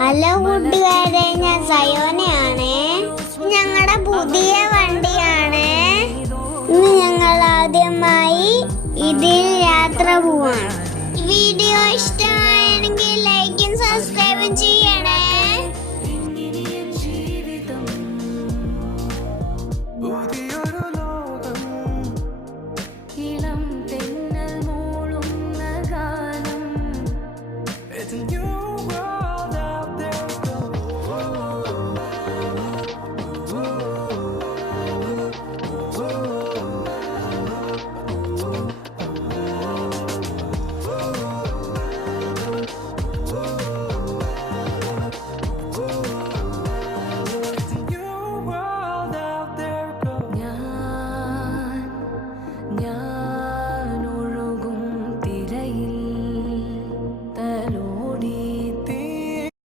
Hello കൂട്ടുകാരെ, ഞാൻ സയോനയാണ്. ഞങ്ങളുടെ പുതിയ വണ്ടിയാണ്. ഇന്ന് ഞങ്ങൾ ആദ്യമായി ഇതിൽ യാത്ര പോവാണ്.